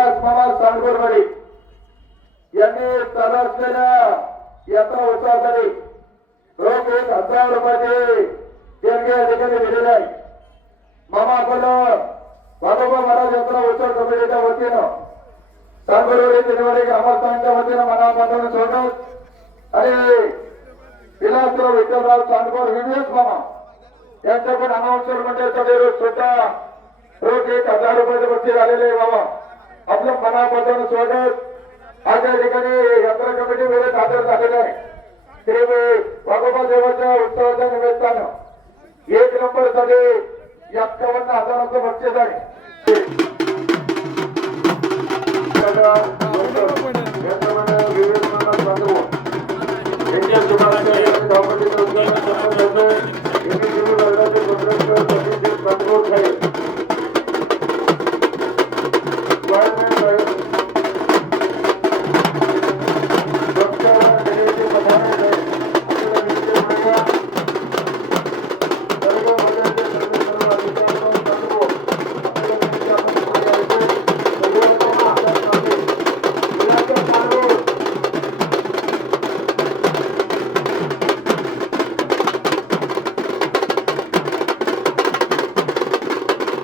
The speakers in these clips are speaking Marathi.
विलास पवार सांगोरवाडी. यांनी चालू असलेल्या यात्रा उत्सवासाठी रोख एक हजार रुपयाचे देणगी या ठिकाणी दिलेले आहे. मामा आपल्याला बाबा महाराज यात्रा उत्सव कमिटीच्या वतीनं सांगोरवाडी तिरुवाडी ग्रामस्थांच्या वतीनं मनापासून सोडत आणि विलासराव विठ्ठलराव चांदपूर विवेक मामा. यांच्याकडून अनाउन्सर मंडळाच्या रोज स्वतः रोज एक हजार रुपयाचे बक्षीस आलेले आहे बाबा आपलं मनापासून स्वागत. आज या ठिकाणी यात्रा कमिटी वेळेत हजर झालेलं आहे. श्री वाघोबा देवाच्या उत्सवाच्या निमित्तानं एक नंबरसाठी एक्कावन्न हजाराचं बक्षीस आहे. विवेक मामा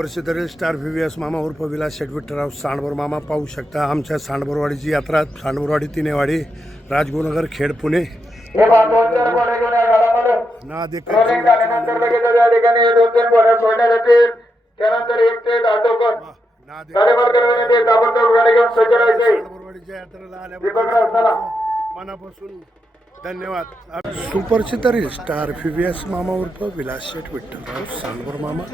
सुपरसिद्धरी स्टार व्ही एस मामा उर्फ विलास शेठ विठ्ठलराव सांडभर मामा पाहू शकता. आमच्या सांडभरवाडीची यात्रा सांडभरवाडी तिनेवाडी राजगुरुनगर खेड पुणे. ना मनापासून धन्यवाद. सुपरसिद्धरी स्टार व्ही एस मामा उर्फ विलास शेठ विठ्ठलराव सांडभर मामा.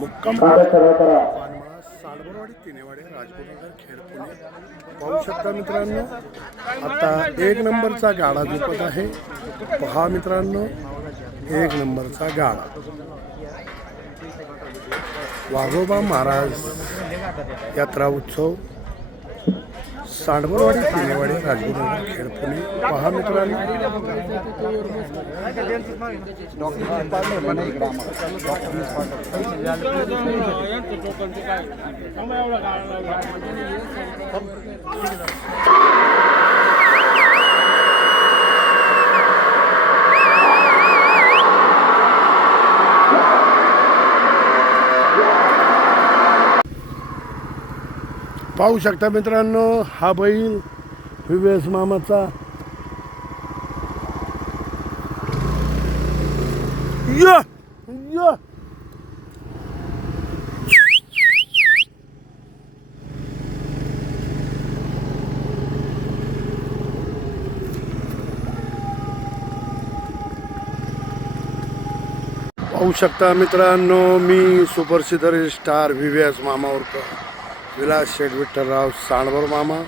मुक्काम पानमाळा सालबरवाडी तिनेवाडी राजगुरुनगर खेड पुणे. पाहू शकता मित्रांनो आता एक नंबरचा गाडा झोपत आहे. पहा मित्रांनो एक नंबरचा गाडा. वाघोबा महाराज यात्रा उत्सव सांडवरवाडी तिनेवाडी राजगुरू खेड पुणे. पहा मित्रांनो. डॉक्टर पाहू शकता मित्रांनो हा बैल विवेस मामाचा. या या. पाहू शकता मित्रांनो मी सुपरसिद्धर star V V S Vilas Sheth Vitthalrao Sandbhar मामा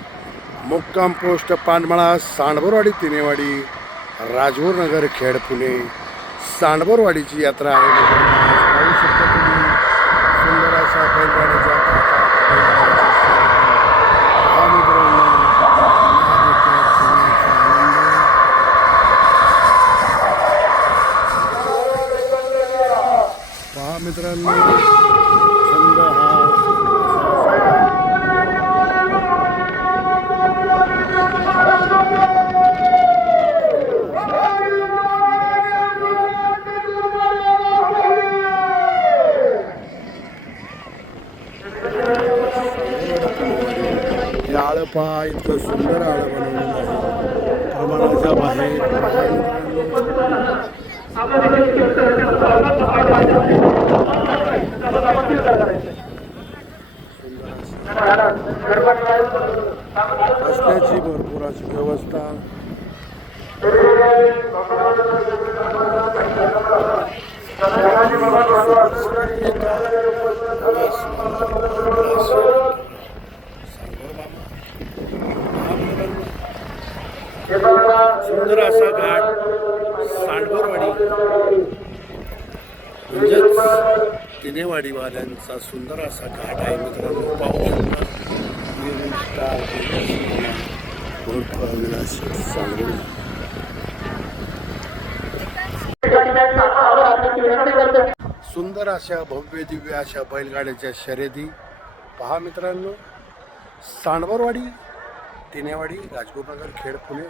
मुक्काम पोस्ट पांडमळा सांडभरवाडी तिनेवाडी राजपूर नगर खेड पुणे सांडभरवाडीची यात्रा आहे. पहा इतकं सुंदर आळं बनवलेलं आहे. प्रमाणाच्या बाहेर. रस्त्याची भरपूर अशी व्यवस्था सुंदर असा घाट सांडवरवाडी म्हणजेच तिनेवाडीवाल्यांचा सुंदर असा घाट आहे मित्रांनो. पाहू शकता. सुंदर अशा भव्य दिव्य अशा बैलगाड्याच्या शर्यती. पहा मित्रांनो. सांडवरवाडी तिनेवाडी राजगुरुनगर खेड पुणे.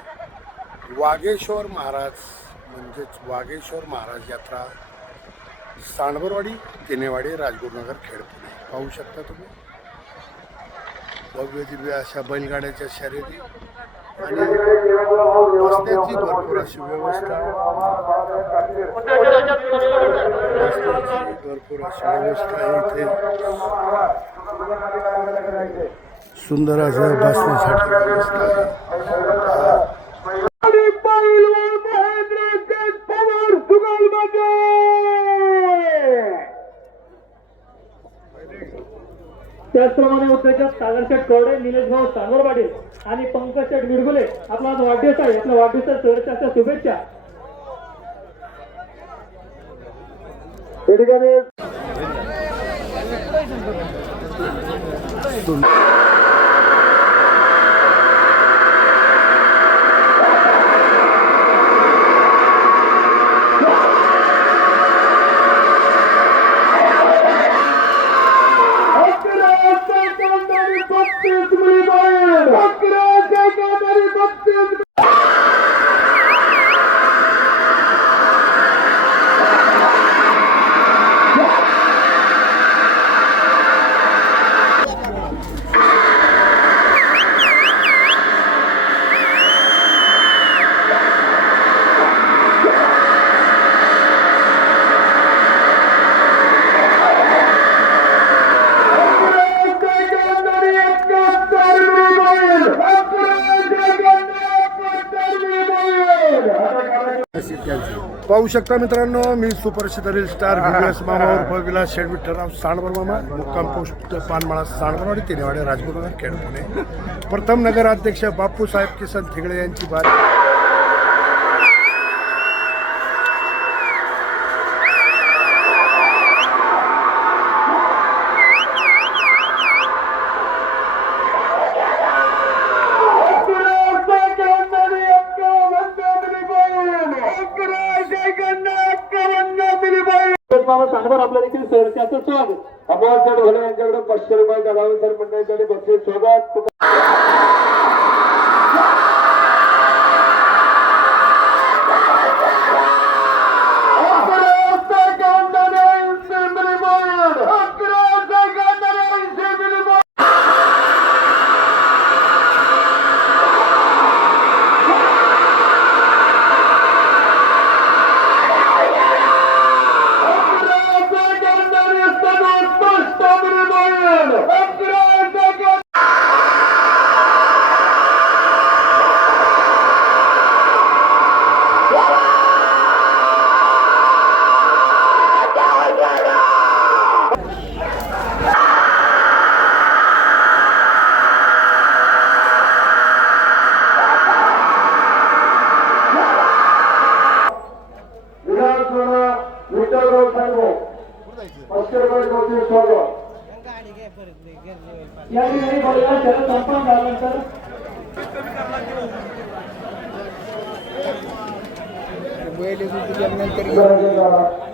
वाघेश्वर महाराज म्हणजेच वाघेश्वर महाराज यात्रा सांडबरवाडी तिनेवाडी राजगुरुनगर खेड पुणे. पाहू शकता तुम्ही. भव्य दिव्य अशा बैलगाड्याच्या शर्यती आणि रस्त्याची भरपूर अशी व्यवस्था. भरपूर अशी व्यवस्था आहे इथे. सुंदर असं बसण्यासाठी व्यवस्था आहे आणि पैलवान महेंद्रनाथ पवार सुगालमध्ये त्याचप्रमाणे उत्तेजक सागरशेठ कवडे निलेश भाऊ सांगोर पाटील आणि पंकज शेठ विरगुले आपला आज वाढदिवस आहे. आपल्या वाढदिवसाच्या सहर्षाच्या शुभेच्छा. ठिकाणी पाहू शकता मित्रांनो मी सुपरस्टार स्टार व्हिडिओस मामा उर्फ विलास शेठ विठ्ठलराव सांडवर मामा मुक्काम पोस्ट पानमाळा सांडवरवाडी तिनेवाडी राजगुरुनगर खेड पुणे. प्रथम नगराध्यक्ष बापूसाहेब किसन थिगळे यांची बारी मामा सांगोर आपल्या देखील त्याचं स्वागत. अमोल भोले यांच्याकडे पाचशे रुपये दलाल सर मंडळीसाठी बक्षीस सोबत hermano. él es un filial anterior.